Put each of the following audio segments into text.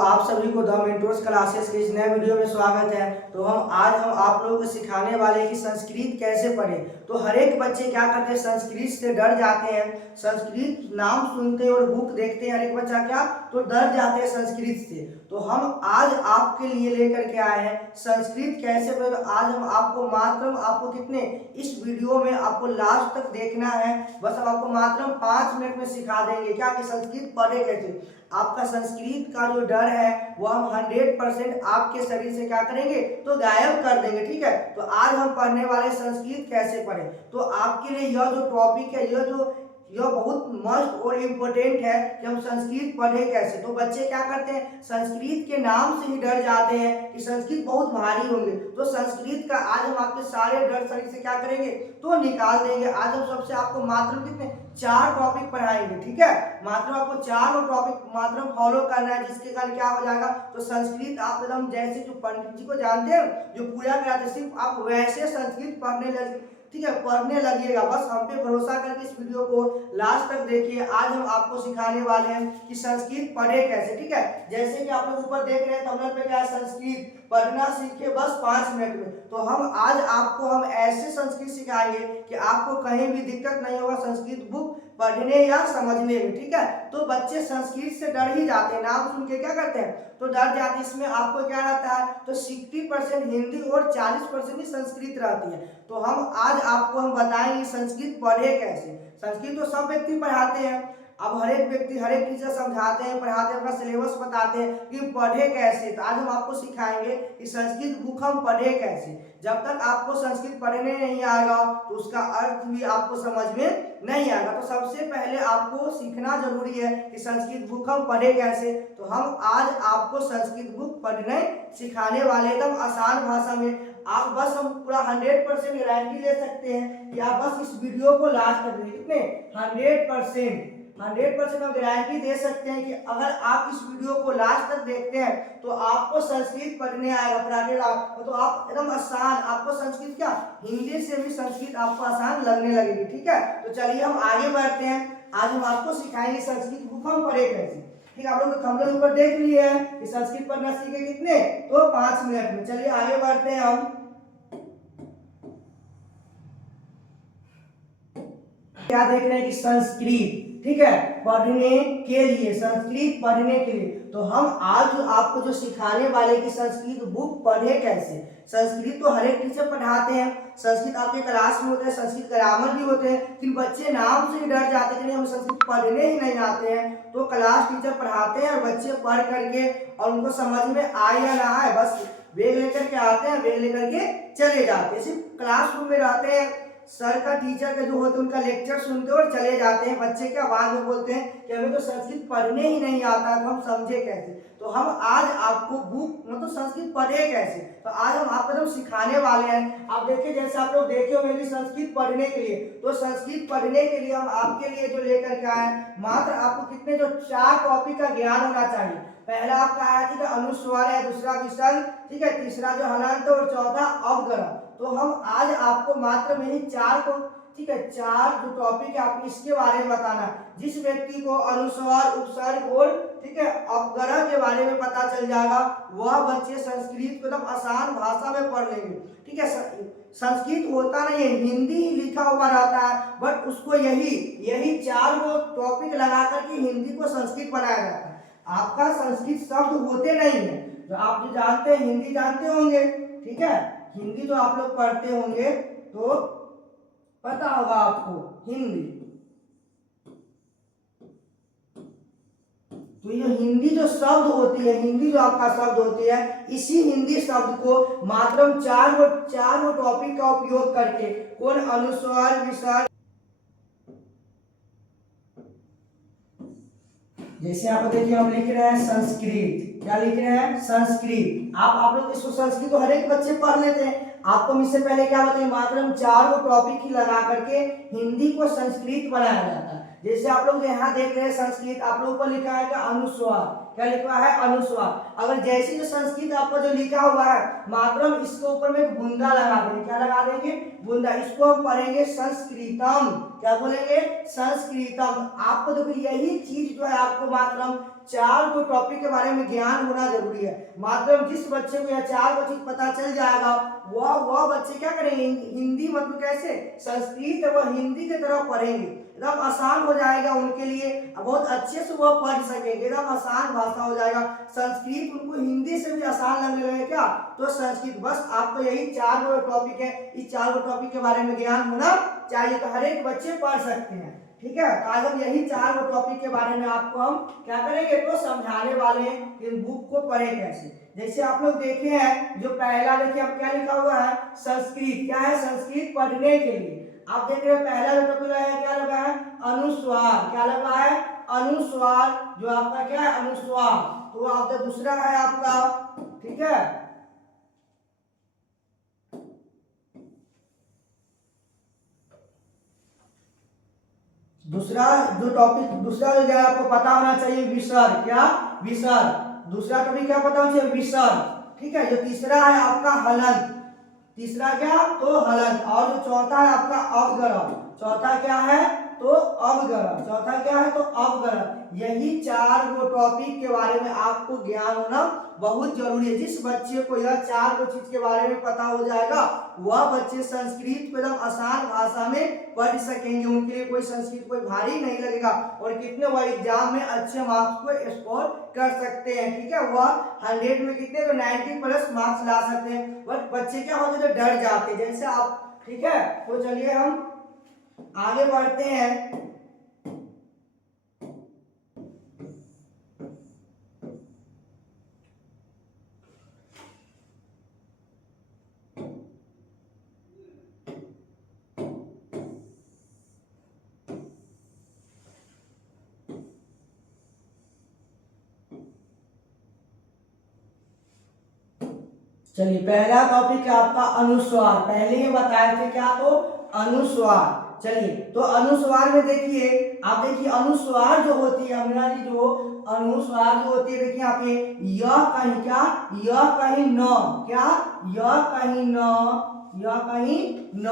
आप सभी को द मेंटोर्स क्लासेस के इस नए वीडियो में स्वागत है। तो हम आप लोगों को सिखाने वाले हैं कि संस्कृत कैसे पढ़े। तो हर एक बच्चे क्या करते हैं, संस्कृत से डर जाते हैं। संस्कृत नाम सुनते और बुक देखते हैं हर एक बच्चा क्या तो डर जाते हैं संस्कृत से। तो हम आज आपके लिए लेकर के आए हैं संस्कृत कैसे पढ़े। तो आज हम आपको कितने इस वीडियो में आपको लास्ट तक देखना है। बस हम आपको मात्र 5 मिनट में सिखा देंगे क्या कि संस्कृत पढ़े कैसे। आपका संस्कृत का जो डर है वो हम 100% आपके शरीर से क्या करेंगे तो गायब कर देंगे। ठीक है, तो आज हम पढ़ने वाले संस्कृत कैसे पढ़े। तो आपके लिए यह जो टॉपिक है यह बहुत मस्ट और इम्पोर्टेंट है कि हम संस्कृत पढ़े कैसे। तो बच्चे क्या करते हैं, संस्कृत के नाम से ही डर जाते हैं कि संस्कृत बहुत भारी होंगे। तो संस्कृत का आज हम आपके सारे डर शरीर से क्या करेंगे तो निकाल देंगे। आज हम सबसे आपको मात्र कितने 4 टॉपिक पढ़ाएंगे। ठीक है, मात्र आपको 4 टॉपिक मात्र फॉलो करना है, जिसके कारण क्या हो जाएगा तो संस्कृत आप एकदम जैसे जो पंडित जी को जानते हैं जो पूजा कराते सिर्फ आप वैसे संस्कृत पढ़ने लगे। ठीक है, पढ़ने लगिएगा। बस हम पे भरोसा करके इस वीडियो को लास्ट तक देखिए। आज हम आपको सिखाने वाले हैं कि संस्कृत पढ़े कैसे। ठीक है, जैसे कि आप लोग ऊपर देख रहे हैं थंबनेल पे क्या है, संस्कृत पढ़ना सीखे बस 5 मिनट में। तो हम ऐसे संस्कृत सिखाएंगे कि आपको कहीं भी दिक्कत नहीं होगा संस्कृत बुक पढ़ने या समझने में। ठीक है, तो बच्चे संस्कृत से डर ही जाते हैं, नाम सुन के क्या करते हैं तो डर जाते हैं। इसमें आपको क्या रहता है तो 60% हिंदी और 40% ही संस्कृत रहती है। तो हम बताएंगे संस्कृत पढ़े कैसे। संस्कृत तो सब व्यक्ति पढ़ाते हैं, अब हर एक टीचर समझाते हैं, पढ़ाते हैं, अपना सिलेबस बताते हैं कि पढ़े कैसे। तो आज हम आपको सिखाएंगे कि संस्कृत बुक हम पढ़े कैसे। जब तक आपको संस्कृत पढ़ने नहीं आएगा तो उसका अर्थ भी आपको समझ में नहीं आएगा। तो सबसे पहले आपको सीखना जरूरी है कि संस्कृत बुक हम पढ़े कैसे। तो हम आज आपको संस्कृत बुक पढ़ने सिखाने वाले एकदम आसान भाषा में। आप बस हम पूरा 100% गारंटी ले सकते हैं कि आप बस इस वीडियो को लास्ट तक देखिए। कितने 100% हम गारंटी दे सकते हैं कि अगर आप इस वीडियो को लास्ट तक देखते हैं तो आपको संस्कृत पढ़ने आएगा। तो आप एकदम आसान, आपको संस्कृत क्या हिंदी से भी संस्कृत आपको आसान लगने लगेगी। ठीक है, तो चलिए हम आगे बढ़ते हैं। आज हम आपको सिखाएंगे संस्कृत बुक हम पढ़े कैसे। ठीक है, आप लोग थंबनेल ऊपर देख लिए हैं कि संस्कृत पढ़ना सीखे कितने तो 5 मिनट में। चलिए आगे बढ़ते हैं। हम क्या देख रहे हैं कि संस्कृत, ठीक है, पढ़ने के लिए, संस्कृत पढ़ने के लिए। तो हम आज आपको जो सिखाने वाले कि संस्कृत बुक पढ़े कैसे। संस्कृत तो हर एक टीचर पढ़ाते हैं, संस्कृत आपके क्लास में होते हैं, संस्कृत ग्रामर भी होते हैं, फिर बच्चे नाम से ही डर जाते हैं कि हम संस्कृत पढ़ने ही नहीं आते हैं। तो क्लास टीचर पढ़ाते हैं और बच्चे पढ़ करके और उनको समझ में आए या ना आए बस बैग लेकर के आते हैं, बैग लेकर के चले जाते हैं। सिर्फ क्लासरूम में रहते हैं, सर का टीचर का जो होते हैं उनका लेक्चर सुनते और चले जाते हैं। बच्चे क्या बाद में बोलते हैं कि हमें तो संस्कृत पढ़ने ही नहीं आता, तो हम समझे कैसे। तो हम आज आपको बुक मतलब संस्कृत पढ़े कैसे, तो आज हम आपको एकदम सिखाने वाले हैं। आप देखिए जैसे आप लोग देखे होंगे कि संस्कृत पढ़ने के लिए, तो संस्कृत पढ़ने के लिए हम आपके लिए जो लेकर के आए हैं मात्र आपको कितने जो 4 टॉपिक का ज्ञान होना चाहिए। पहला आपका आया ठीक है अनुस्वार है, दूसरा विसर्ग, ठीक है, तीसरा जो हलंत और चौथा अवग्रह। तो हम आज आपको मात्र में ही 4 को, ठीक है, 4 जो टॉपिक है आपको इसके बारे में बताना है। जिस व्यक्ति को अनुस्वार, उपसर्ग और ठीक है अपग्रह के बारे में पता चल जाएगा वह बच्चे संस्कृत को एकदम आसान भाषा में पढ़ लेंगे। ठीक है, संस्कृत होता नहीं है, हिंदी ही लिखा हुआ रहता है, बट उसको यही 4 वो टॉपिक लगा करके हिंदी को संस्कृत बनाया जाता है। आपका संस्कृत शब्द होते नहीं है, जो आप जो जानते हैं हिंदी जानते होंगे। ठीक है, हिंदी जो आप लोग पढ़ते होंगे तो पता होगा आपको हिंदी। तो ये हिंदी जो शब्द होती है, हिंदी जो आपका शब्द होती है, इसी हिंदी शब्द को मात्र 4 टॉपिक का उपयोग करके कौन अनुस्वार, विसर्ग, जैसे आप देखिए हम लिख रहे हैं संस्कृत, क्या लिख रहे हैं संस्कृत। आप लोग इसको संस्कृत तो हर एक बच्चे पढ़ लेते हैं। आपको इससे पहले क्या बताइए मात्र हम 4 टॉपिक ही लगा करके हिंदी को संस्कृत बनाया जाता है। जैसे आप लोग यहाँ देख रहे हैं संस्कृत, आप लोगों को लिखा है क्या अनुस्वार, क्या लिखा है अनुस्वार। अगर जैसे जो संस्कृत आपका जो लिखा हुआ है मात्र हम इसके ऊपर में एक बूंदा लगा देंगे, क्या लगा देंगे बूंदा। इसको हम पढ़ेंगे संस्कृतम, क्या बोलेंगे संस्कृतम। आपको देखो यही चीज जो है आपको मात्र हम चार गो टॉपिक के बारे में ज्ञान होना जरूरी है। मतलब जिस बच्चे को यह चार गो चीज पता चल जाएगा वह बच्चे क्या करेंगे, हिंदी मतलब कैसे संस्कृत वह हिंदी की तरह पढ़ेंगे, एकदम आसान हो जाएगा उनके लिए, बहुत अच्छे से वह पढ़ सकेंगे, एकदम आसान भाषा हो जाएगा। संस्कृत उनको हिंदी से भी आसान लगने लगे क्या, तो संस्कृत। बस आपको यही चार गो टॉपिक है, इस चार गो टॉपिक के बारे में ज्ञान होना चाहिए, तो हर एक बच्चे पढ़ सकते हैं। ठीक है, तो आज हम यही चार गो टॉपिक के बारे में आपको हम क्या करेंगे, तो समझाने वाले हैं कि बुक को पढ़े कैसे। जैसे आप लोग देखे हैं, जो पहला देखिए अब क्या लिखा हुआ है, संस्कृत। क्या है, संस्कृत पढ़ने के लिए। आप देख रहे हैं पहला जो टॉपिक है क्या लगा है, अनुस्वार। क्या लगा है, अनुस्वार, जो आपका क्या है, अनुस्वार। तो आपका दूसरा है आपका, ठीक है, दूसरा जो टॉपिक, दूसरा जो है आपको पता होना चाहिए विसर्ग। क्या, विसर्ग। दूसरा टॉपिक क्या पता होना चाहिए, विसर्ग। ठीक है, जो तीसरा है आपका हलंत। तीसरा क्या, तो हलंत। और जो चौथा है आपका अवगरह। चौथा क्या है, तो अवगरह। चौथा क्या है, तो अवगरह। यही चार गो टॉपिक के बारे में आपको ज्ञान होना बहुत जरूरी है। जिस बच्चे को यह चार गो चीज के बारे में पता हो जाएगा वह बच्चे संस्कृत को एकदम आसान भाषा में पढ़ सकेंगे, उनके लिए कोई संस्कृत कोई भारी नहीं लगेगा, और कितने वह एग्जाम में अच्छे मार्क्स को स्कोर कर सकते हैं। ठीक है, वह 100 में कितने, तो 90 प्लस मार्क्स ला सकते हैं। बट बच्चे क्या होते हैं, तो डर जाते हैं जैसे आप। ठीक है, तो चलिए हम आगे बढ़ते हैं। चलिए पहला टॉपिक है आपका अनुस्वार। पहले ही बताए थे क्या, तो अनुस्वार। चलिए तो अनुस्वार में देखिए, आप देखिए अनुस्वार जो होती है अमीना जी, जो अनुस्वार जो होती है देखिए यहाँ पे, यह कहीं क्या, यह कहीं न, क्या, यह कहीं न, यह कहीं न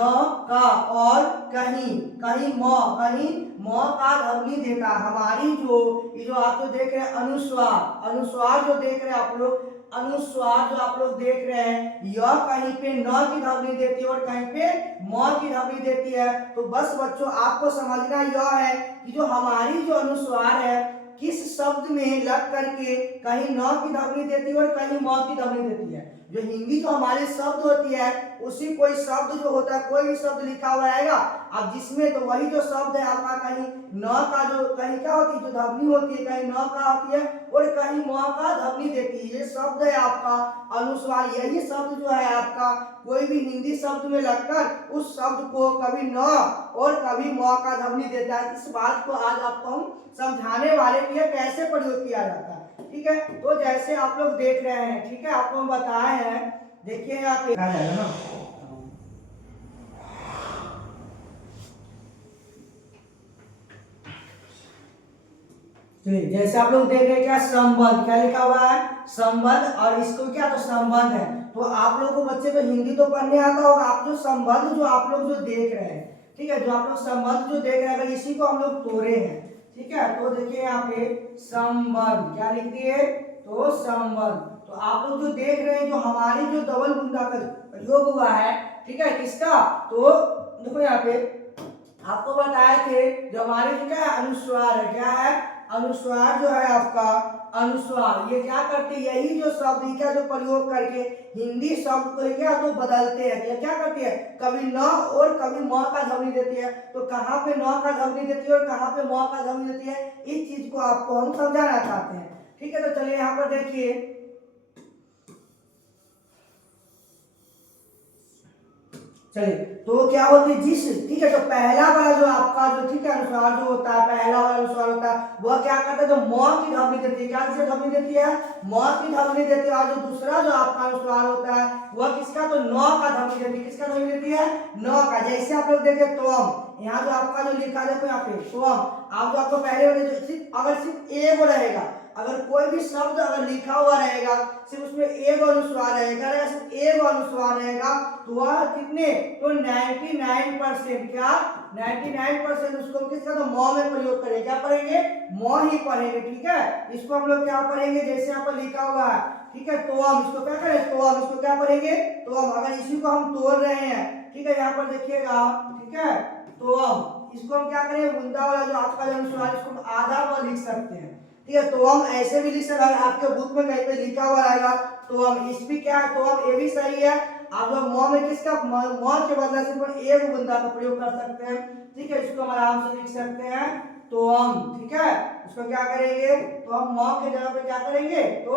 का, और कहीं कहीं म, कहीं म का ध्वनि देता। हमारी जो ये जो आप जो देख रहे हैं अनुस्वार, अनुस्वार जो देख रहे हैं आप लोग, अनुस्वार जो आप लोग देख रहे हैं, यह कहीं पे न की ध्वनि देती है और कहीं पे म की ध्वनि देती है। तो बस बच्चों आपको समझना यह है कि जो हमारी जो अनुस्वार है किस शब्द में लग करके कहीं न की ध्वनि देती है और कहीं म की ध्वनि देती है। जो हिंदी जो हमारे शब्द होती है उसी कोई शब्द जो होता है, कोई भी शब्द लिखा हुआ आएगा अब जिसमें, तो वही जो शब्द है आपका कहीं न का जो कहीं क्या होती है, जो ध्वनि होती है कहीं न का होती है और कहीं म का ध्वनि देती है। ये शब्द है आपका अनुस्वार। यही शब्द जो है आपका कोई भी हिंदी शब्द में लगकर उस शब्द को कभी न और कभी म का ध्वनि देता है। इस बात को आज आपको हम समझाने वाले कि यह कैसे प्रयोग किया जाता है। ठीक है, तो जैसे आप लोग देख रहे हैं, ठीक है, आपको हम बताए हैं, देखिए यहाँ पे आ जाएगा ना। जैसे आप लोग देख रहे हैं क्या, संबंध। क्या लिखा हुआ है, संबंध। और इसको क्या, तो संबंध है। तो आप लोगों को बच्चे को हिंदी तो पढ़ने आता होगा, आप जो संबंध जो आप लोग जो देख रहे हैं, ठीक है, जो आप लोग संबंध जो देख रहे हैं, अगर इसी को हम लोग तोड़े हैं, ठीक है, तो देखिए यहाँ पे संबंध। क्या लिख दिए, तो संबंध। तो आप लोग जो देख रहे हैं, जो हमारी जो डबल गुंडा का प्रयोग हुआ है, ठीक है, किसका, तो देखो यहाँ पे आपको बताए थे जो हमारे क्या है, अनुस्वार है। क्या है, अनुस्वार जो है आपका, अनुस्वार ये क्या करते हैं, यही जो शब्द का जो प्रयोग करके हिंदी शब्द को क्या तो बदलते हैं। ये क्या करती है, कभी न और कभी म का ध्वनि देती है। तो कहाँ पे न का ध्वनि देती है और कहाँ पे म का ध्वनि देती है, इस चीज को आपको हम समझाना चाहते हैं। ठीक है, तो चलिए यहाँ पर देखिए, चलिए तो क्या होती है जिस, ठीक है, तो पहला वाला जो आपका जो, ठीक है, अनुस्वार जो होता है, पहला वाला अनुस्वार होता है वह क्या करता है, जो म की ध्वनि देती है। क्या किससे ध्वनि देती है, म की ध्वनि देती है। और जो दूसरा जो आपका अनुस्वार होता है वह किसका, तो न का ध्वनि देती है। किसका ध्वनि देती है, न का। जैसे आप लोग देखे त्वम, यहाँ जो आपका जो लिखा है देखो यहाँ पे त्वम, आप जो आपको पहले वाले जो सिर्फ अगर सिर्फ ए को रहेगा, अगर कोई भी शब्द अगर लिखा हुआ रहेगा, सिर्फ उसमें एक अनुस्वार रहेगा, सिर्फ एक अनुस्वार रहेगा, तो वह कितने, तो 99% क्या, 99% उसको किसका, तो म में प्रयोग करेंगे। क्या पढ़ेंगे, म ही पढ़ेंगे। ठीक है, इसको हम लोग क्या पढ़ेंगे, जैसे यहाँ पर लिखा हुआ है, ठीक है, तो हम इसको क्या करें, तो हम इसको क्या पढ़ेंगे, तो हम अगर इसी को हम तोड़ रहे हैं, ठीक है, यहाँ पर देखिएगा, ठीक है, तो हम इसको हम क्या करें, बुंदा वाला जो आपका जो अनुस्वार, इसको हम आधा पर लिख सकते हैं। ठीक है, तो हम ऐसे भी लिख सकते हैं, आपके बुक में कहीं पे लिखा हुआ रहेगा, तो हम इस भी क्या है, तो हम ये भी सही है। आप लोग म में किसका, म के बदले सिर्फ एक बुंदा का प्रयोग कर सकते हैं। ठीक है, इसको हम आराम से लिख सकते हैं, तो हम, ठीक है, इसको क्या करेंगे, तो हम म के जगह पे क्या करेंगे, तो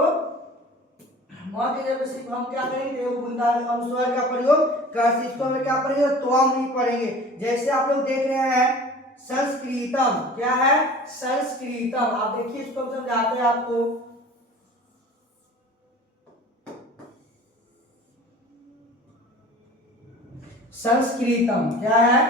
म के जगह पे सिर्फ हम क्या करेंगे, एक बुंदा अनुस्वार का प्रयोग कर, इसको हम क्या पढ़ेंगे, तो हम ही पढ़ेंगे। जैसे आप लोग देख रहे हैं संस्कृतम, क्या है, संस्कृतम, आप देखिए इसको हम समझाते हैं आपको। संस्कृतम क्या है,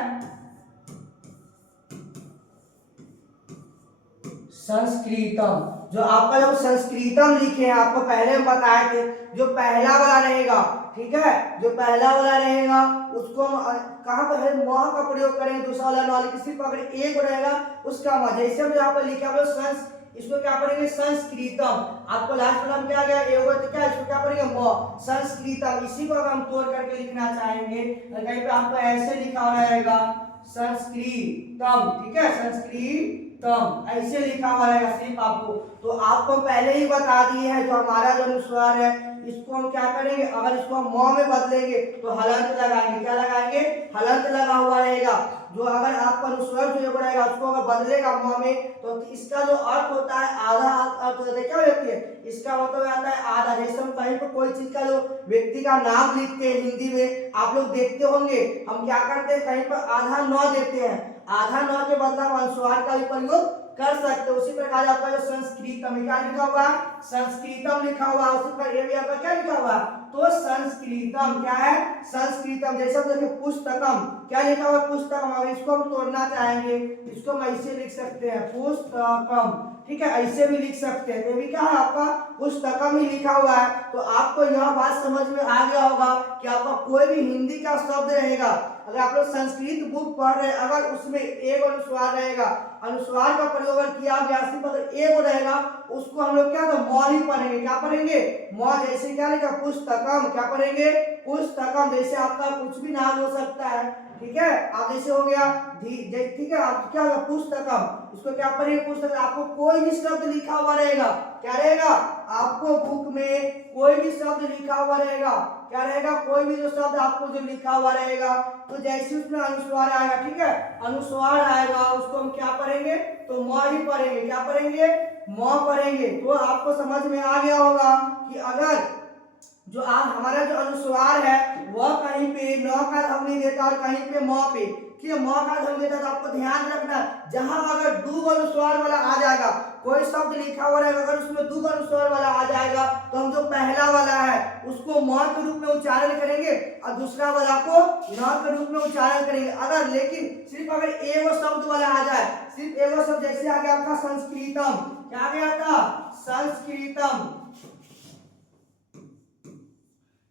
संस्कृतम, जो आपका जो संस्कृतम लिखे हैं, आपको पहले हम बताए थे, जो पहला वाला रहेगा, ठीक है, जो पहला वाला रहेगा उसको हम कहां पर है, म का प्रयोग करेंगे, दूसरा वाला न लिखे, सिर्फ अगर एक रहेगा उसका म, जैसे हम यहाँ पर लिखा है संस, इसको क्या पढ़ेंगे, संस्कृतम, आपको लास्ट में क्या गया, ए होगा तो क्या, इसको क्या पढ़ेंगे, म, संस्कृतम। इसी को अगर हम तोड़ करके लिखना चाहेंगे, कहीं पे आपको ऐसे लिखा रहेगा संस्कृतम, ठीक है, संस्कृतम ऐसे लिखा हुआ रहेगा सिर्फ आपको। तो आपको पहले ही बता दिए हैं, जो हमारा जो अनुस्वार है, इसको हम क्या करेंगे, अगर इसको हम म में बदलेंगे तो हलंत लगाएंगे, क्या लगाएंगे, हलंत लगा हुआ रहेगा। जो अगर आपका अनुस्वार जो रहेगा उसको अगर बदलेगा म में, तो इसका जो अर्थ होता है आधा अर्थ होता है, क्या होती है, इसका मतलब आता है आधा। जैसे हम कहीं पर कोई चीज का जो व्यक्ति का नाम लिखते हैं हिंदी में, आप लोग देखते होंगे, हम क्या करते हैं, कहीं पर आधा न देते हैं, आधा न के बदला हम अनुस्वार का भी प्रयोग कर सकते हो। उसी प्रकार आपका जो संस्कृतम, क्या लिखा हुआ, संस्कृतम लिखा हुआ, उसी पर ये भी आपका क्या लिखा हुआ, तो संस्कृतम क्या है, संस्कृतम। जैसे हम देखिए पुस्तकम, क्या लिखा हुआ, पुस्तकम, अगर इसको हम तोड़ना चाहेंगे, इसको हम ऐसे लिख सकते हैं, पुस्तकम, ठीक है, ऐसे भी लिख सकते हैं, तो भी क्या है, आपका पुस्तकम ही लिखा हुआ है। तो आपको यह बात समझ में आ गया होगा कि आपका कोई भी हिंदी का शब्द रहेगा, अगर आप लोग संस्कृत बुक पढ़ रहे हैं, अगर उसमें एक अनुस्वार रहेगा, अनुस्वार का प्रयोग अगर किया गया, सिर्फ अगर एक रहेगा, उसको हम लोग क्या, तो म ही पढ़ेंगे, क्या पढ़ेंगे, म। जैसे क्या लिखा, पुस्तकम, क्या पढ़ेंगे, पुस्तकम। जैसे आपका कुछ भी नाम हो सकता है, ठीक है, आप जैसे हो गया ठीक है, आप क्या होगा, पुस्तकम, इसको क्या पढ़ेंगे, पुस्तक। आपको कोई भी शब्द लिखा हुआ रहेगा, क्या रहेगा, आपको बुक में कोई भी शब्द लिखा हुआ रहेगा, क्या रहेगा, कोई भी जो शब्द आपको जो लिखा हुआ रहेगा, तो जैसे उसमें अनुस्वार आएगा, ठीक है, अनुस्वार आएगा, उसको हम क्या पढ़ेंगे, तो म ही पढ़ेंगे, क्या पढ़ेंगे, म पढ़ेंगे। तो आपको समझ में आ गया होगा कि अगर जो आज हमारा जो अनुस्वार है वह कहीं पे न का ध्वनि नहीं देता और कहीं पे म पे, ठीक है, म का ध्वनि देता, तो आपको ध्यान रखना, जहां अगर दो अनुस्वार वाला आ जाएगा, कोई शब्द लिखा हुआ रहेगा, अगर उसमें दो अनुस्वार वाला आ जाएगा, तो हम जो पहला वाला है उसको म के रूप में उच्चारण करेंगे और दूसरा वाला को न के रूप में उच्चारण करेंगे। अगर लेकिन सिर्फ अगर एक शब्द वाला आ जाए, सिर्फ एक शब्द, जैसे आ गया आपका संस्कृतम, क्या आ गया था, संस्कृतम,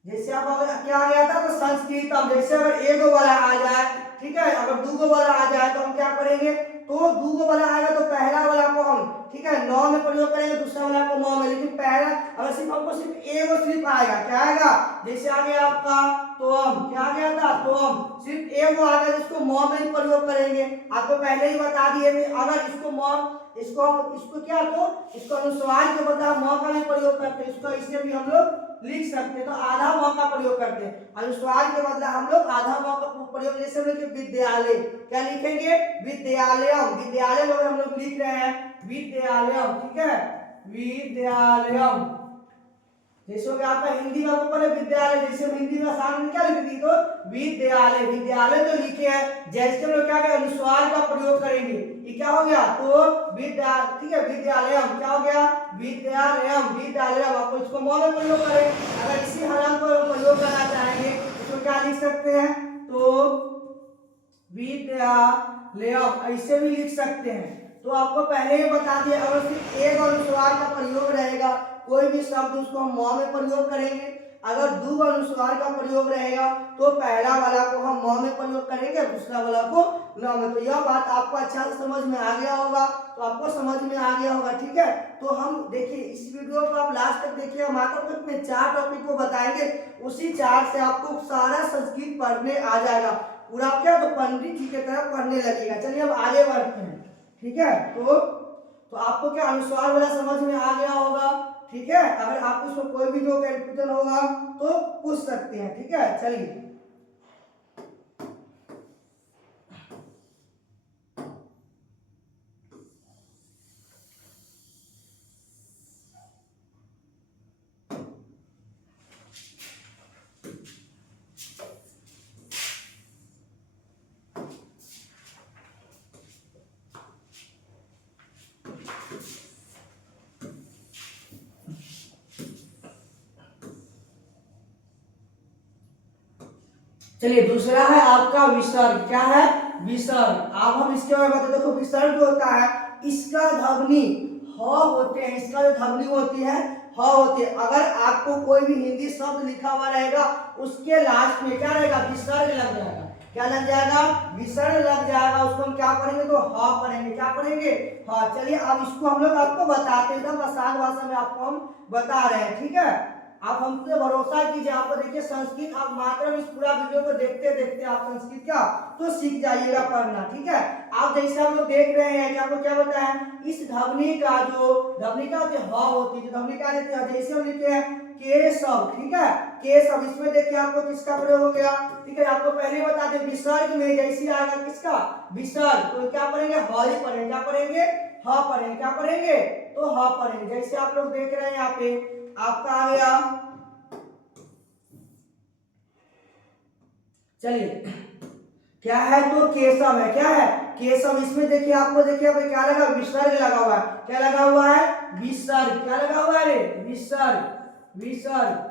जैसे आप क्या आ गया था, तो संस्कृतम। जैसे अगर एक वाला आ जाए, ठीक है, अगर दो वाला आ जाए, तो हम क्या करेंगे, तो दो वाला आएगा तो पहला वाला को हम, ठीक है, नौ में प्रयोग करेंगे, दूसरा वाला को म में। लेकिन पहला अगर सिर्फ हमको सिर्फ एक सिर्फ आएगा, क्या आएगा, जैसे आ गया आपका तो हम, क्या आ गया था, तो हम सिर्फ एक आ गया, जिसको म में ही प्रयोग करेंगे। आपको पहले ही बता दिए थे, अगर इसको म, इसको क्या, तो इसको अनुस्वार के बदले म का भी प्रयोग करते हैं, इसको इसे भी हम लोग लिख सकते हैं, तो आधा म का प्रयोग करते हैं, अनुस्वार के बदले हम लोग आधा म का प्रयोग। जैसे हम लोग विद्यालय, क्या लिखेंगे, विद्यालयम, विद्यालय में हम लोग लिख रहे हैं विद्यालयम, ठीक है, विद्यालयम। जैसे कि आपका हिंदी में आपको पहले विद्यालय, जैसे हम हिंदी में आसान में क्या लिख दी, तो विद्यालय, विद्यालय तो लिखे हैं, जैसे हम लोग क्या करें, अनुस्वार का प्रयोग करेंगे, ये क्या हो गया, तो विद्या, ठीक है, विद्यालयम, क्या हो गया, विद्यालयम, विद्यालयम। आपको इसको म में प्रयोग करें, अगर इसी हलंत को प्रयोग करना चाहेंगे तो क्या लिख सकते हैं, तो विद्यालयम ऐसे भी लिख सकते हैं। तो आपको पहले ही बता दिया, अगर सिर्फ एक अनुस्वार का प्रयोग रहेगा कोई भी शब्द उसको हम म में प्रयोग करेंगे, अगर दो अनुस्वार का प्रयोग रहेगा तो पहला वाला को हम म में प्रयोग करेंगे, दूसरा वाला को न में। तो यह बात आपको अच्छा से समझ में आ गया होगा, तो आपको समझ में आ गया होगा, ठीक है। तो हम देखिए इस वीडियो को आप लास्ट तक देखिए, हम आकर में 4 टॉपिक को बताएंगे, उसी 4 से आपको सारा संस्कृत पढ़ने आ जाएगा, पूरा क्या तो पंडित जी की तरह पढ़ने लगेगा। चलिए हम आगे बढ़ते हैं, ठीक है। तो आपको क्या अनुस्वार वाला समझ में आ गया होगा, ठीक है। अगर आप इसको कोई भी जो कंफ्यूजन होगा तो पूछ सकते हैं, ठीक है। चलिए चलिए दूसरा है आपका विसर्ग। क्या है? विसर्ग। अब हम इसके बारे में बताते, देखो विसर्ग जो होता है, इसका ध्वनि ह होते हैं, इसका जो ध्वनि होती है ह होती है। अगर आपको कोई भी हिंदी शब्द लिखा हुआ रहेगा उसके लास्ट में क्या रहेगा? विसर्ग लग जाएगा। क्या लग जाएगा? विसर्ग लग जाएगा। उसको हम क्या पढ़ेंगे? तो ह पढ़ेंगे। क्या पढ़ेंगे? ह। चलिए अब इसको हम लोग आपको बताते हैं, एकदम आसान भाषा में आपको हम बता रहे हैं, ठीक है। आप हमसे भरोसा कीजिए, आपको देखिए संस्कृत आप मात्र इस पूरा वीडियो को देखते देखते आप संस्कृत का तो सीख जाइएगा पढ़ना, ठीक है। आप जैसे हम लोग देख रहे हैं कि आपको क्या बताया, इस ध्वनि का जो ध्वनि का होती है ह होती है, ध्वनि क्या देती है, जैसे हम लिखते हैं केशव, ठीक है, केशव। इसमें देखिए आपको किसका प्रयोग हो गया, ठीक है। आपको पहले बता दें विसर्ग में जैसे आएगा किसका? विसर्ग। तो क्या पढ़ेंगे? ह ही पढ़ेंगे। क्या पढ़ेंगे? ह पढ़ेंगे। क्या पढ़ेंगे? तो ह पढ़ेंगे। जैसे आप लोग देख रहे हैं यहाँ पे आपका आ गया, चलिए क्या है? तो केशव है। क्या है? केशव। इसमें देखिए आपको देखिए अब क्या लगा? विसर्ग लगा हुआ है। क्या लगा हुआ है? विसर्ग। क्या लगा हुआ है? विसर्ग। विसर्ग।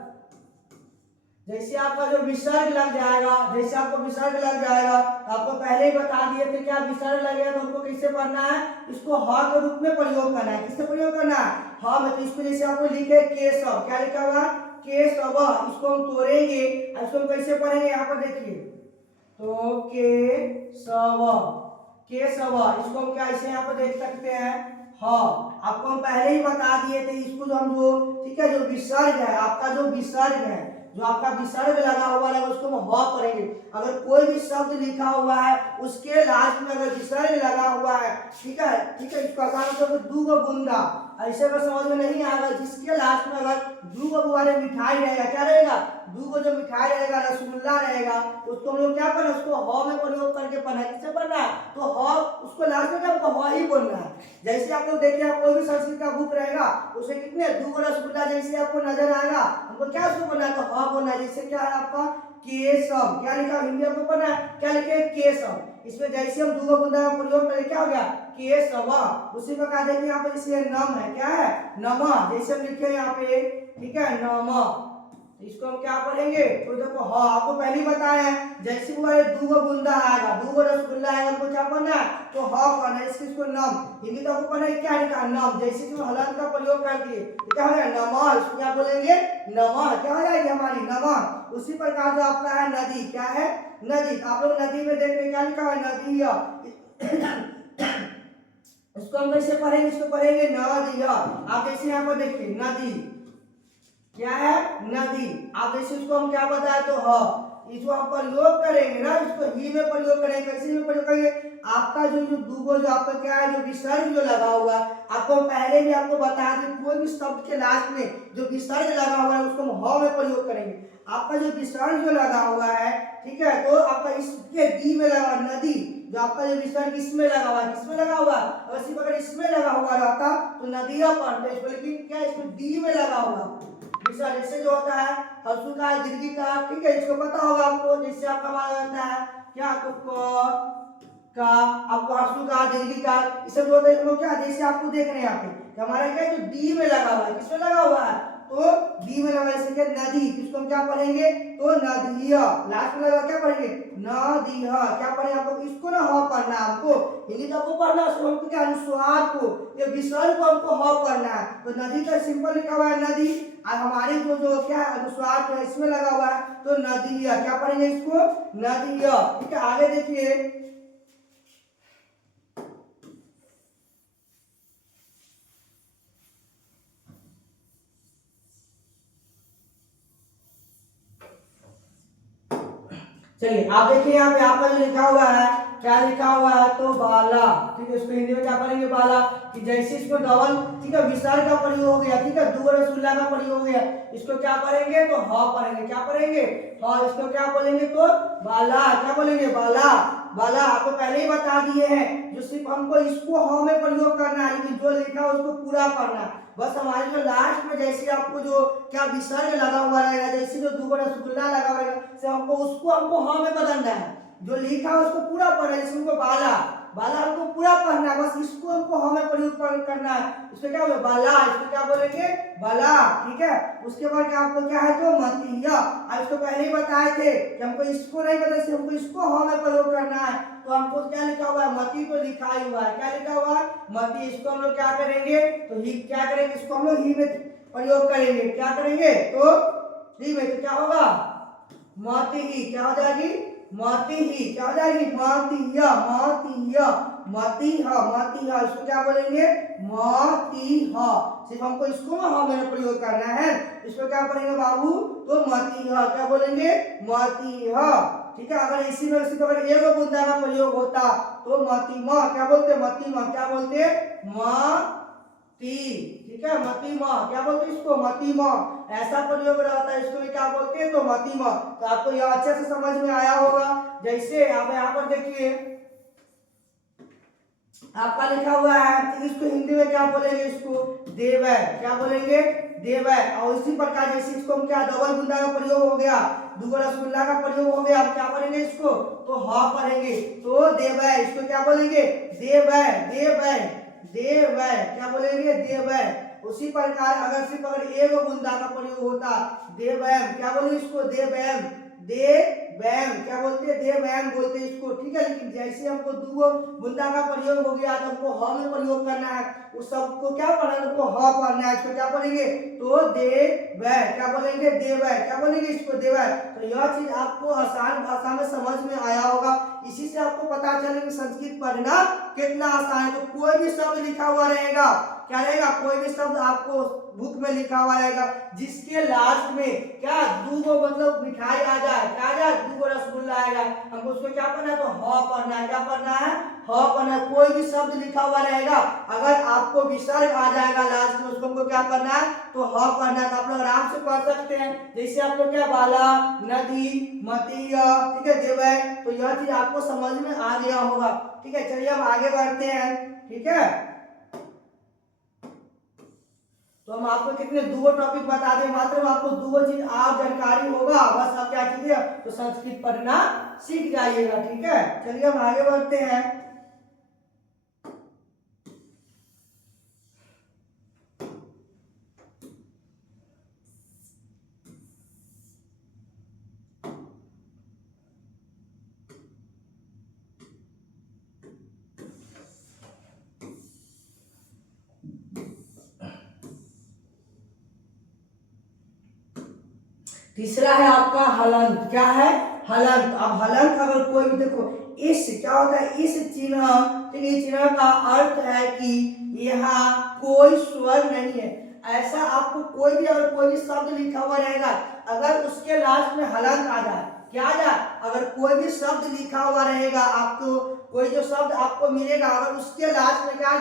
जैसे आपका जो विसर्ग लग जाएगा, जैसे आपको विसर्ग लग जाएगा तो आपको पहले ही बता दिए थे क्या विसर्ग लगेगा तो हमको कैसे पढ़ना है, इसको ह के रूप में प्रयोग करना है। किससे प्रयोग करना है? ह में। तो इसको जैसे आपको लिखे केशव, क्या लिखा हुआ है? केशव। इसको हम तोड़ेंगे, इसको हम कैसे पढ़ेंगे? यहाँ पर देखिए, तो केशव, केशव। इसको हम क्या ऐसे यहाँ पर देख सकते हैं, हाँ। आपको हम पहले ही बता दिए थे, इसको जो हम जो, ठीक है, जो विसर्ग है आपका, जो विसर्ग है, जो आपका विसर्ग लगा हुआ है उसको हम ह पढ़ेंगे। अगर कोई भी शब्द लिखा हुआ है उसके लास्ट में अगर विसर्ग लगा हुआ है, ठीक है, ठीक है, इसका मतलब दूगो बूंदा, ऐसे अगर समझ में नहीं आएगा, जिसके लास्ट में अगर दूगो बुआरे मिठाई रहेगा, क्या रहेगा? दूगो जो मिठाई रहेगा, रसगुल्ला रहेगा, उसको हम लोग क्या पढ़े? उसको ह में प्रयोग करके पढ़ना है। किससे पढ़ना है? तो ह, उसको लास्ट में क्या ह ही बोलना है। जैसे आप लोग देखिए, कोई भी संस्कृत का बुक रहेगा उसमें कितने दूगो रसगुल्ला जैसे आपको नजर आएगा, हमको क्या उसको बोलना है? तो ह बोलना है। जैसे क्या है आपका केशव, क्या लिखा हिंदी आपको पढ़ना है? क्या लिखे? केशव। इसमें जैसे हम दूगो बूंदा का प्रयोग करें, क्या हो गया? केशव। उसी प्रकार देखिए यहाँ पे जैसे नम है, क्या है? नमा। जैसे हम लिखे यहाँ पे, ठीक है, नमा, इसको हम क्या पढ़ेंगे? तो देखो हाँ, आपको पहले ही बताया है, जैसे हमारे दूगो बूंदा आएगा, दूगो रसगुल्ला आएगा, हमको क्या पढ़ना है? तो हाँ पढ़ना है। इसको नम, हिंदी का आपको पढ़ना है, क्या लिखा? नम। जैसे कि हलन का प्रयोग कर दिए तो क्या हो गया? नमा। इसको क्या बोलेंगे? नमा। क्या हो जाएगी हमारी? नमा। उसी प्रकार जो आपका है नदी, क्या है? नदी। आप लोग नदी में देख रहे क्या लिखा है? नदी। इसको हम कैसे पढ़ेंगे? इसको पढ़ेंगे नदी। आप जैसे यहाँ पर देखिए नदी, क्या है? नदी। आप जैसे इसको हम क्या बताए? तो ह। इसको हम प्रयोग करेंगे ना, इसको ही में प्रयोग करेंगे। कैसे में प्रयोग करेंगे? आपका जो जो दूगो जो आपका क्या है, जो विसर्ग जो लगा हुआ है, आपको पहले भी आपको बताया कि कोई भी शब्द के लास्ट में जो विसर्ग लगा हुआ है उसको हम ह में प्रयोग करेंगे। आपका जो विसर्ग जो लगा हुआ है, ठीक है, तो आपका इसके डी में लगा नदी, जो आपका जो विसर्ग इसमें लगा हुआ है, किसमें लगा हुआ है? अगर सिर्फ अगर इसमें लगा हुआ रहता तो नदियां पढ़ते इसको, लेकिन क्या इसमें डी में लगा हुआ विसर्ग। जैसे जो होता है हर्षु का, दीर्घी का, ठीक है, इसको पता होगा आपको। जैसे आपका माना जाता है क्या, तो का, आपको हर्षु का, दीर्घी का, इसे जो होता है क्या, जैसे आपको देख रहे हैं यहाँ पे हमारा क्या है, जो डी में लगा हुआ है। किसमें लगा हुआ है? तो दी में लगा जैसे नदी, इसको हम क्या पढ़ेंगे तो नदिया, लास्ट में लगा क्या पढ़ेंगे नदिया, क्या पढ़ेंगे आप लोग इसको ना ह पढ़ना है हमको, हिंदी तो आपको पढ़ना है हमको क्या अनुस्वार को, ये विसर्ग को हमको ह पढ़ना है। तो नदी का सिंपल लिखा हुआ है नदी, और हमारी जो क्या है अनुस्वार जो इसमें लगा हुआ है तो नदिया, क्या पढ़ेंगे इसको नदिया। ठीक है, आगे देखिए चलिए आप देखिए यहाँ पे आपका जो लिखा हुआ है क्या लिखा हुआ है तो बाला। ठीक है, इसको हिंदी में क्या पढ़ेंगे बाला, कि जैसे इसको डबल ठीक है विसर्ग का प्रयोग हो गया, ठीक है दो रसगुल्ला का प्रयोग हो गया, इसको क्या पढ़ेंगे तो ह पढ़ेंगे, क्या पढ़ेंगे ह, इसको क्या बोलेंगे तो बाला, क्या बोलेंगे बाला। बाला आपको पहले ही बता दिए हैं, जो सिर्फ हमको इसको ह में प्रयोग करना है, लेकिन जो लिखा है उसको पूरा पढ़ना है। बस हमारे जो लास्ट में जैसे आपको जो क्या विसर्ग लगा हुआ रहेगा, जैसे जो दो रसगुल्ला लगा हुआ रहेगा से हमको उसको हमको ह में बदलना है, जो लिखा है उसको पूरा पढ़ना है, इसको बाला बाला हमको पूरा पढ़ना है, बस इसको हमको हमें प्रयोग करना है। इसको क्या बोले बाला, इसको क्या बोलेंगे बाला। ठीक है, उसके बाद क्या आपको क्या है तो मतिया, अब इसको पहले ही बताए थे कि हमको इसको नहीं पता, हमको इसको हमें प्रयोग करना है, तो हमको क्या लिखा हुआ है मती तो लिखा ही हुआ है, क्या लिखा हुआ है मती। इसको हम लोग क्या करेंगे तो ही क्या करेंगे, इसको हम लोग ही में प्रयोग करेंगे, क्या करेंगे तो ही में, तो क्या होगा माती ही, क्या हो जाएगी माती ही, क्या हो जाएगी मातिया मातिया मातिहा मातिहा, इसको क्या बोलेंगे मातिहा। सिर्फ हमको इसको ना हाँ मैंने प्रयोग करना है, इसको क्या पढ़ेंगे बाबू तो मातिहा, क्या बोलेंगे मातिहा। ठीक है, अगर इसी में सिर्फ अगर एक बूंदा का प्रयोग होता तो मतिमा, क्या बोलते मतिमा, क्या बोलते माती। ठीक है मतिमा, क्या बोलते इसको मतिमा, ऐसा प्रयोग रहता है, इसको भी क्या बोलते हैं तो मतिमा। तो आपको यह अच्छे से समझ में आया होगा। जैसे आप यहाँ पर देखिए आपका लिखा हुआ है, इसको हिंदी में क्या बोलेंगे इसको देवै, क्या बोलेंगे देवै। और इसी प्रकार जैसे इसको हम क्या डबल बूंदा का प्रयोग हो गया, दो रसगुल्ला का प्रयोग हो गया, अब क्या पढ़ेंगे इसको तो ह पढ़ेंगे तो देवै, इसको क्या बोलेंगे देवै देवै देवै, क्या बोलेंगे देवै। उसी प्रकार अगर सिर्फ अगर एक बूंदा का प्रयोग होता देवैम, क्या बोलेंगे इसको देवैम देवैम, क्या बोलते हैं देवैम बोलते हैं इसको। ठीक है, लेकिन जैसे हमको दो बूंदा का प्रयोग हो गया तो हमको ह में प्रयोग करना है, उस सब को क्या पढ़ना है तो ह पढ़ना है, इसको क्या पढ़ेंगे तो देवै, क्या बोलेंगे देवै, क्या बोलेंगे इसको देवै। तो यह चीज आपको आसान भाषा में समझ में आया होगा, इसी से आपको पता चले कि संस्कृत पढ़ना कितना आसान है। तो कोई भी शब्द लिखा हुआ रहेगा, क्या रहेगा कोई भी शब्द आपको बुक में लिखा हुआ रहेगा जिसके लास्ट में क्या दो मतलब मिठाई आ जाए, क्या आ जाए दो रसगुल्ला आएगा, हमको उसको क्या पढ़ना है तो ह पढ़ना है, क्या पढ़ना है ह पढ़ना है। कोई भी शब्द लिखा हुआ रहेगा अगर आपको विसर्ग आ जाएगा लास्ट में, उसको हमको क्या पढ़ना है तो ह पढ़ना है। तो आप लोग आराम से पढ़ सकते हैं, जैसे आप लोग क्या बाला नदी मतिया, ठीक है देवै, तो यह चीज आपको समझ में आ गया होगा। ठीक है, चलिए हम आगे बढ़ते हैं। ठीक है, तो हम आपको कितने दो टॉपिक बता दें, मात्र आपको दो चीज आप जानकारी होगा, बस आप क्या कीजिए तो संस्कृत पढ़ना सीख जाइएगा। ठीक है, चलिए हम आगे बढ़ते हैं। तीसरा है आपका हलंत, क्या है हलंत। अब हलंत अगर कोई भी देखो इस क्या होता है इस चिन्ह, ठीक है चिन्ह का अर्थ है कि यहाँ कोई स्वर नहीं है, ऐसा आपको कोई भी अगर कोई भी शब्द लिखा हुआ रहेगा अगर उसके लास्ट में हलंत आ जाए, क्या आ जाए अगर कोई भी शब्द लिखा हुआ रहेगा आपको, कोई जो शब्द आपको मिलेगा अगर उसके लास्ट में क्या आ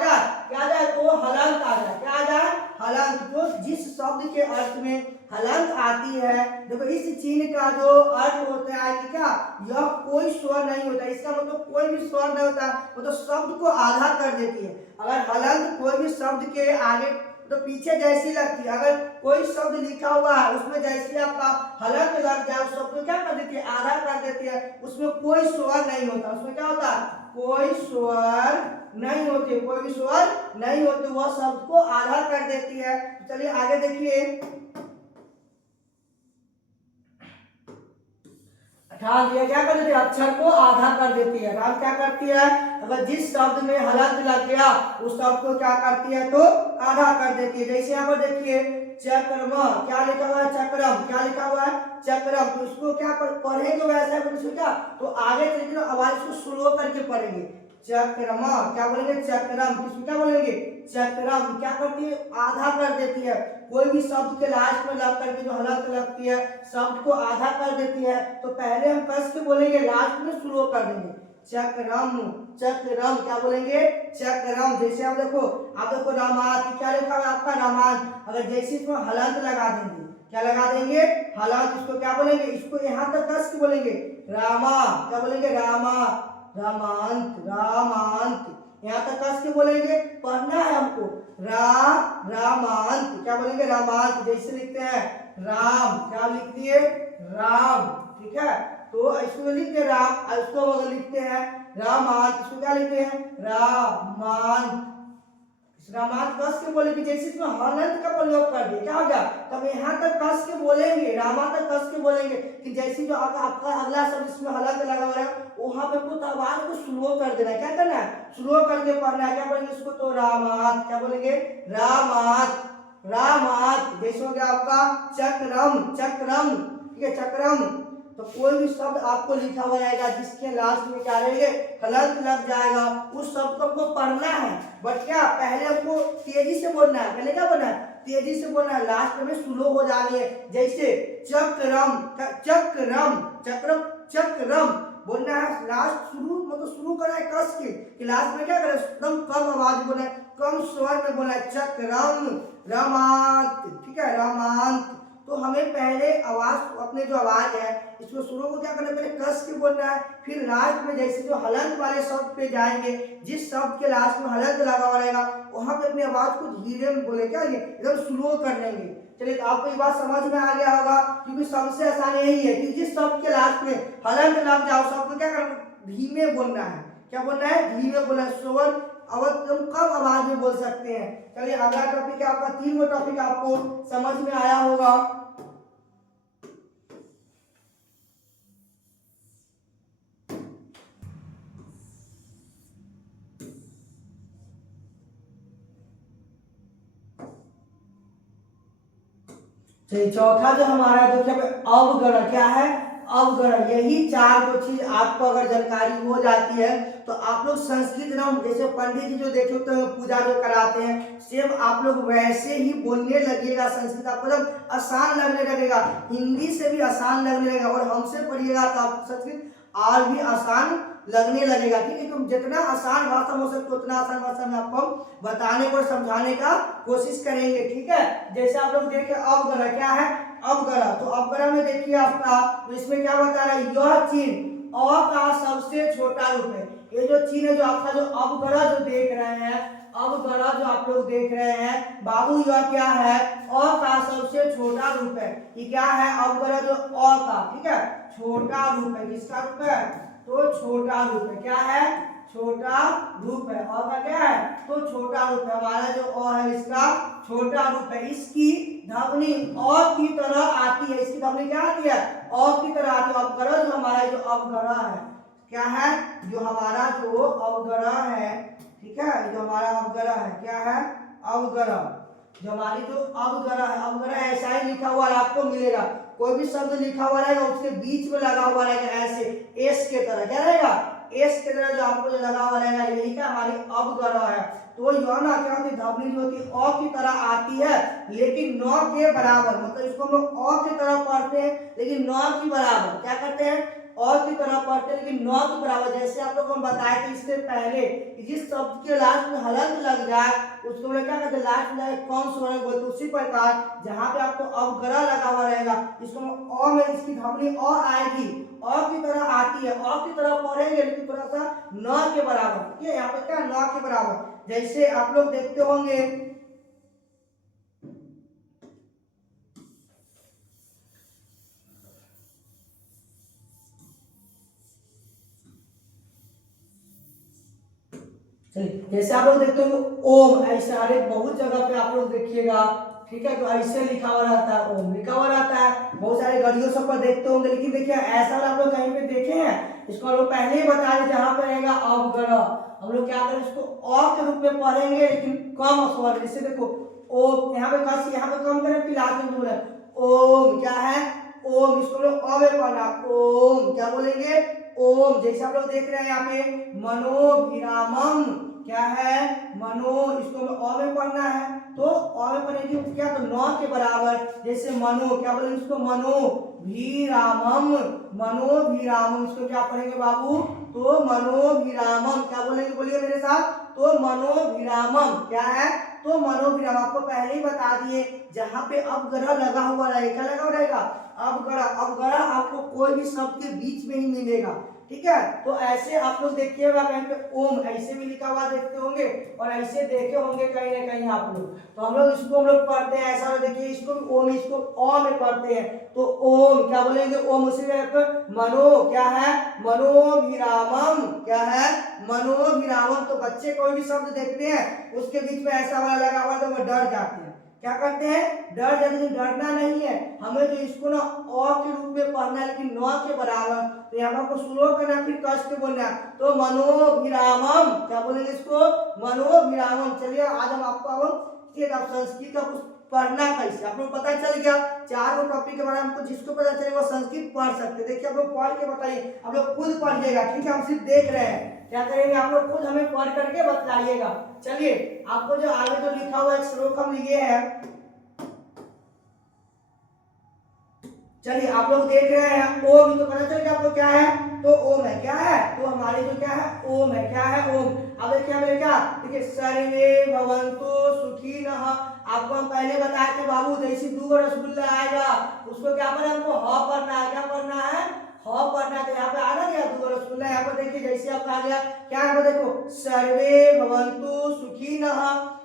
जाए तो हलंत आ जाए, क्या आ जाए हलंत। जो जिस शब्द के अर्थ में हलंत आती है, देखो इस चिन्ह का जो अर्थ होता है कि क्या यह कोई स्वर नहीं होता, इसका मतलब कोई भी स्वर नहीं होता, वो तो शब्द को आधा कर देती है। अगर हलंत कोई भी शब्द के आगे तो पीछे जैसी लगती है, अगर कोई शब्द लिखा हुआ है उसमें जैसे आपका हलंत लग जाए उस शब्द को क्या कर देती है आधा कर देती है, उसमें कोई स्वर नहीं होता, उसमें क्या होता है कोई स्वर नहीं होते, कोई भी स्वर नहीं होते, वह शब्द को आधा कर देती है। चलिए आगे देखिए ठान दिया, क्या कर देती है, अक्षर को आधा कर देती है। ठान क्या करती है, अगर जिस शब्द में हलंत लग गया उस शब्द को क्या करती है, तो आधा कर देती है। जैसे यहाँ पर देखिए चक्रम, क्या लिखा हुआ है, चक्रम, क्या लिखा हुआ है, चक्रम। तो इसको क्या पढ़ेंगे वैसा कुछ क्या, तो आगे चलिए आवाज को स्लो करके पढ़ेंगे। चक्रमा, क्या बोलेंगे, चक्रम। किसको क्या बोलेंगे, चक्रम। क्या करती है, आधा कर देती है। कोई भी शब्द के लास्ट में लग करके जो हलंत लगती है शब्द को आधा कर देती है। तो पहले हम कस के बोलेंगे, लास्ट में स्लो कर देंगे। चक्रम, चक्रम, क्या बोलेंगे, चक्रम। जैसे आप देखो रामात, क्या लिखा हुआ आपका, रामान। अगर जैसे इसमें हलंत लगा देंगे, क्या लगा देंगे, हलंत, इसको क्या बोलेंगे, इसको यहाँ तक कस के बोलेंगे, रामा। क्या बोलेंगे, रामा, रामांत, रामांत। यहाँ तक कस के बोलेंगे, पढ़ना है हमको, रामांत। क्या बोलेंगे, रामांत। जैसे लिखते हैं राम, क्या लिखती है, राम, ठीक है। तो इसको लिखते हैं राम, इसको अगर लिखते हैं रामांत, इसको क्या लिखते हैं, रामांत। रामांत कस के बोलेंगे, जैसे इसमें हलंत का प्रयोग कर दिया, क्या हो गया, तब यहाँ तक कस के बोलेंगे, रामा तक कस के बोलेंगे। कि जैसे जो आपका अगला शब्द इसमें हलंत लगा हुआ है वहां पे कुछ आवाज को स्लो कर देना है। क्या करना है, स्लो करके पढ़ना है। क्या बोलेंगे इसको, तो रामात। क्या बोलेंगे, रामात, रामात। जैसे हो गया आपका चक्रम, चक्रम, ठीक है, चक्रम। तो कोई भी शब्द आपको लिखा हुआ रहेगा जिसके लास्ट में क्या रहेगा, हलंत लग जाएगा, उस शब्द को आपको पढ़ना है। बट क्या, पहले आपको तेजी से बोलना है। पहले क्या बोलना है, तेजी से बोलना है, लास्ट में स्लो हो जानी है। जैसे चक्रम, चक्रम, चक्रम, चक्रम बोलना है। लास्ट शुरू मतलब शुरू करना है कस के, कि लास्ट में क्या करें, एकदम कम आवाज बोलना है, कम स्वर में बोलना है। चक्रम, रमांत, ठीक है, रमांत। तो हमें पहले आवाज, अपने जो आवाज है इसको शुरू को क्या करना है, पहले कस के बोलना है। फिर लास्ट में जैसे जो हलंत वाले शब्द पे जाएंगे, जिस शब्द के लास्ट में हलंत लगा हुआ रहेगा वहां पे अपनी आवाज को धीरे में बोले, क्या ये एकदम स्लो कर लेंगे। चलिए, तो आपको ये बात समझ में आ गया होगा, क्योंकि सबसे आसान यही है कि जिस शब्द के लास्ट में हलंत लग जाओ शब्द को क्या करना, धीमे बोलना है। क्या बोलना है, धीमे बोलना है, स्वर और तुम कम आवाज में बोल सकते हैं। चलिए, अगला टॉपिक है आपका, 3 टॉपिक आपको समझ में आया होगा। चलिए, चौथा जो हमारा देखिए अवगण, क्या है, अवगण। यही 4 चीज आपको अगर जानकारी हो जाती है तो आप लोग संस्कृत नाम, जैसे पंडित जी जो देखे तो पूजा जो कराते हैं सेम आप लोग वैसे ही बोलने लगेगा। संस्कृत आपको मतलब आसान लगने लगेगा, हिंदी से भी आसान लगने लगेगा, और हमसे पढ़िएगा तो आप संस्कृत और भी आसान लगने लगेगा। ठीक है, तो जितना आसान भाषा हो सके उतना आसान भाषा में आपको बताने को समझाने का कोशिश करेंगे। ठीक है, जैसे आप लोग देखिए अवगण, क्या है, अवगण। तो अवगण में देखिए आपका, तो इसमें क्या बता रहा है, यह चिन्ह अ का सबसे छोटा रूप है। ये जो चिन्ह है, जो आपका जो अवगण जो देख रहे हैं, अवगण जो आप लोग देख रहे हैं बाबू, यह क्या है, अ का सबसे छोटा रूप है। ये क्या है, अवगण जो अ का, ठीक है, छोटा रूप है। किसका रूप है, तो छोटा रूप है। क्या है, छोटा रूप है। अ का क्या है, तो छोटा रूप है। हमारा जो अ है इसका छोटा रूप है। इसकी ध्वनि अ की तरह आती है। इसकी ध्वनि क्या आती है, अ की तरह आती है। अवगण जो हमारा जो अवगण है, क्या है, जो हमारा जो अवगण है, ठीक है, जो हमारा अवगण है, क्या है, अवगण। जो हमारी जो अवगण है, अवगण ऐसा ही लिखा हुआ आपको मिलेगा। कोई भी शब्द लिखा हुआ रहेगा उसके बीच में लगा हुआ रहेगा ऐसे एस के तरह, क्या रहेगा, एस के तरह जो आपको जो लगा हुआ रहेगा, यही क्या हमारी अवगण है। तो यह ना क्या होती है, ध्वनि जो होती है अ की तरह आती है लेकिन न के बराबर। मतलब इसको हम लोग अ की तरह पढ़ते हैं लेकिन न की बराबर। क्या करते हैं, अ की तरह पढ़ते हैं लेकिन न के बराबर। जैसे आप लोगों को बताया कि इससे पहले कि जिस शब्द के लास्ट में हलंत लग जाए उसको लोग क्या कहते हैं, लास्ट में कौन स्वर में बोलते। उसी प्रकार जहां पे आपको अवगण लगा हुआ रहेगा, इसको अ में इसकी ध्वनि अ आएगी, अ की तरह आती है, अ की तरह पढ़ेंगे लेकिन थोड़ा सा न के बराबर। ये यहाँ पे क्या, न के बराबर। जैसे आप लोग देखते होंगे, जैसे आप लोग देखते हो ओम, ऐसे हर एक बहुत जगह पे आप लोग देखिएगा, ठीक है, तो ऐसे लिखा हुआ रहता है, ओम लिखा हुआ रहता है। बहुत सारे ऑडियो सब पर देखते होंगे, लेकिन देखिए ऐसा वाला आप लोग कहीं पे देखे हैं? इसको हम लोग पहले ही बता दें, जहाँ पे रहेगा अवग्रह हम लोग क्या करें, इसको अ के रूप में पढ़ेंगे लेकिन कम स्वर। जैसे देखो ओ, यहाँ पे कस, यहाँ पे कम करें, फिर लास्ट में बोले ओम, क्या है ओम, इसको लोग अ में पढ़ना, ओम क्या बोलेंगे ओम। जैसे आप लोग देख रहे हैं यहाँ पे मनोभिरामम, क्या है मनो, इसको अ में पढ़ना है, तो अ में पढ़ेंगे क्या, तो नौ के बराबर। जैसे मनो, क्या बोलेंगे इसको मनो भीरामम, मनोभिरामम, इसको क्या पढ़ेंगे बाबू, तो मनोभिरामम, क्या बोलेंगे बोलिए मेरे साथ, तो मनोभिरामम क्या है, तो मनोविराम। आपको पहले ही बता दिए जहां पे अवग्रह लगा हुआ रहेगा, लगा हुआ रहेगा अवग्रह, अवग्रह आपको कोई भी शब्द के बीच में ही मिलेगा, ठीक है। तो ऐसे आप लोग देखिएगा कहीं पे ओम ऐसे भी लिखा हुआ देखते होंगे, और ऐसे देखे होंगे कहीं ना कहीं आप लोग। तो हम लोग इसको हम लोग पढ़ते हैं ऐसा, देखिए इसको ओम, इसको अ में पढ़ते हैं, तो ओम क्या बोलेंगे ओम, उसी में मनो क्या है मनोभिरामम, क्या है मनोभिरामम। तो बच्चे कोई भी शब्द देखते हैं उसके बीच में ऐसा वाला लगा हुआ तो वो डर जाते हैं, क्या करते हैं डर जाते हैं। डरना नहीं है हमें, तो इसको ना अ के रूप में पढ़ना है लेकिन नौ के बराबर। तो यहाँ पर स्लो करना, फिर कस के बोलना, तो मनोभिरामम, क्या बोलेंगे इसको मनोभिरामम। चलिए आज हम आपको अब संस्कृत का कुछ पढ़ना कैसे आप लोग पता चल गया। चार गो टॉपिक के बारे में आपको जिसको पता चले वो संस्कृत पढ़ सकते। देखिए आप लोग पढ़ के बताइए, आप लोग खुद पढ़िएगा, ठीक है, हम सिर्फ देख रहे हैं, क्या करेंगे आप लोग खुद हमें पढ़ करके बताइएगा। चलिए आपको जो आगे जो लिखा हुआ एक श्लोक हम लिए हैं, चलिए आप लोग देख रहे हैं ओम, तो पता चल गया आपको क्या है, तो ओम है, क्या है, तो हमारे जो क्या है ओम है, क्या है ओम। अब देखिए हमें क्या, देखिए सर्वे भवन्तु सुखिनः, आपको हम पहले बताए थे बाबू, जैसे 2 रसगुल्ला आएगा उसको क्या पढ़ना है, हमको ह पढ़ना है, क्या पढ़ना है ह पढ़ना है। तो यहाँ पे आ ना गया 2 रसगुल्ला, यहाँ पर देखिए जैसे आपका आ गया क्या है, देखो सर्वे भवन्तु सुखिनः,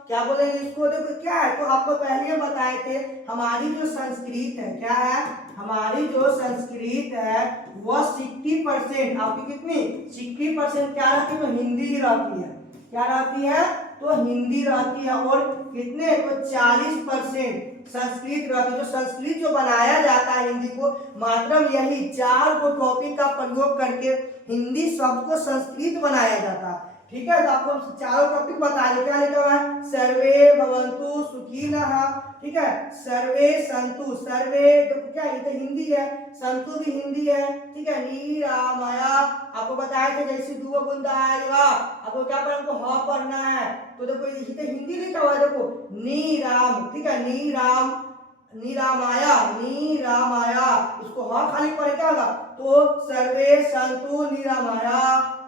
क्या बोलेंगे इसको, देखो क्या है, तो आपको पहले हम बताए थे हमारी जो संस्कृत है, क्या है हमारी जो संस्कृत है वह 60% आपकी कितनी 60% क्या रहती है, तो हिंदी ही रहती है, क्या रहती है, तो हिंदी रहती है, और कितने तो 40% संस्कृत रहती है। जो संस्कृत जो बनाया जाता है हिंदी को, मात्र यही 4 को टॉपिक का प्रयोग करके हिंदी शब्द को संस्कृत बनाया जाता है, ठीक है। तो आपको चारों टॉपिक बता दो, क्या लिखा हुआ है, सर्वे भवन्तु सुखिनः, ठीक है, सर्वे संतु, सर्वे तो क्या ये तो हिंदी है, संतु भी हिंदी है, ठीक है, निरामया आपको बताया था जैसे 2 बूंदा आएगा आपको क्या पढ़ना, हमको ह पढ़ना है, तो देखो ये तो हिंदी लिखा हुआ है, देखो नीराम, ठीक है, नीराम निरामाया, निरामाया, इसको ह खाली पढ़े क्या होगा, तो सर्वे संतु निरामाया,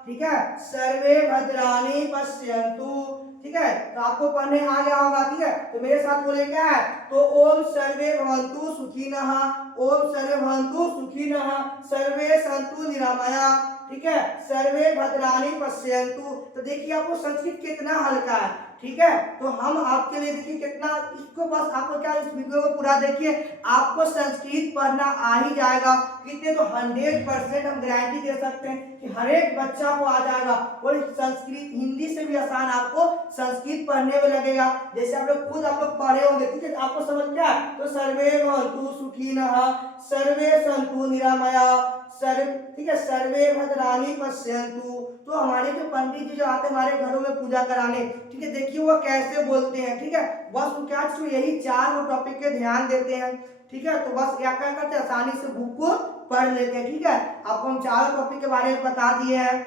ठीक है, सर्वे भद्राणि पश्यन्तु, ठीक है। तो आपको पढ़ने आ गया होगा, ठीक है, तो मेरे साथ बोले क्या है, तो ओम सर्वे भवन्तु सुखिनः, ओम सर्वे भवन्तु सुखिनः, सर्वे सन्तु निरामया, ठीक है, सर्वे भद्राणि पश्यन्तु। तो देखिए आपको संस्कृत कितना हल्का है, ठीक है। तो हम आपके लिए देखिए कितना, इसको बस आपको क्या इस वीडियो को पूरा देखिए, आपको संस्कृत पढ़ना आ ही जाएगा, कितने तो 100% हम गारंटी दे सकते हैं कि हर एक बच्चा को आ जाएगा, और संस्कृत हिंदी से भी आसान आपको संस्कृत पढ़ने में लगेगा। जैसे आप लोग खुद आप लोग पढ़े होंगे, ठीक है, आपको समझ क्या, तो सर्वे भवन्तु सुखिनः, सर्वे सन्तु निरामया, सर्व, ठीक है, सर्वे भद्राणि पश्यन्तु। तो हमारे जो पंडित जी जो आते हैं हमारे घरों में पूजा कराने, ठीक है, देखिए वो कैसे बोलते हैं, ठीक है, बस वो क्या यही 4 टॉपिक के ध्यान देते हैं, ठीक है। तो बस क्या क्या करते हैं, आसानी से बुक को पढ़ लेते हैं, ठीक है। आपको हम 4 टॉपिक के बारे में बता दिए हैं,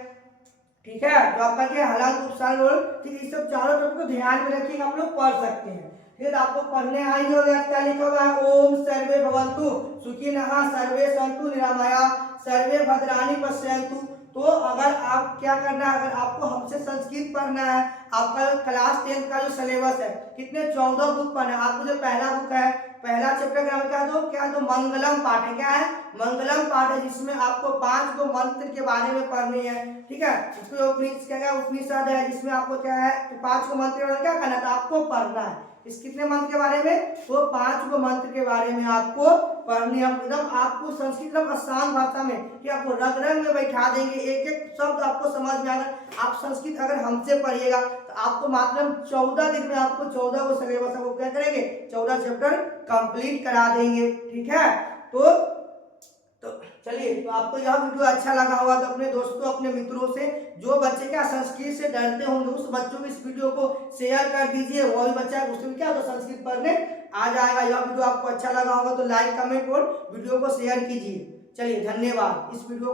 ठीक है, जो आपका क्या हलाल उपसान, ठीक है, इस सब 4 टॉपिक को ध्यान में रखिए, आप लोग पढ़ सकते हैं। फिर आपको पढ़ने आई हो गया, क्या लिखा हुआ है, ओम सर्वे भवन्तु सुखिनः, सर्वे सन्तु निरामया, सर्वे भद्राणि पश्यन्तु। तो अगर आप क्या करना है, अगर आपको हमसे संस्कृत पढ़ना है, आपका क्लास 10 का जो सिलेबस है, कितने 14 बुक पढ़ना है आपको। जो पहला बुक है, पहला चैप्टर का नाम क्या दो मंगलम पाठ है, क्या है मंगलम पाठ है, जिसमें आपको 5 को मंत्र के बारे में पढ़नी है, ठीक है। इसको उपनिषद है, जिसमें आपको क्या है 5 को मंत्र के बारे में क्या करना है, तो आपको पढ़ना है। इस कितने मंत्र के बारे में, तो 5 को मंत्र के बारे में आपको पढ़नी है। एकदम आपको संस्कृत एकदम आसान भाषा में कि आपको रग रग में बैठा देंगे, एक एक शब्द आपको समझ में आएगा। आप संस्कृत अगर हमसे पढ़िएगा तो आपको मात्र 14 दिन में आपको 14 को सिलेबस आपको क्या करेंगे, 14 चैप्टर कंप्लीट करा देंगे, ठीक है। तो चलिए, तो आपको यह वीडियो अच्छा लगा होगा तो अपने दोस्तों, अपने मित्रों से, जो बच्चे क्या संस्कृत से डरते होंगे, उस बच्चों को इस वीडियो को शेयर कर दीजिए। वो भी बच्चा उसमें क्या तो संस्कृत पढ़ने आ जाएगा। यह वीडियो आपको अच्छा लगा होगा तो लाइक, कमेंट और वीडियो को शेयर कीजिए। चलिए, धन्यवाद। इस वीडियो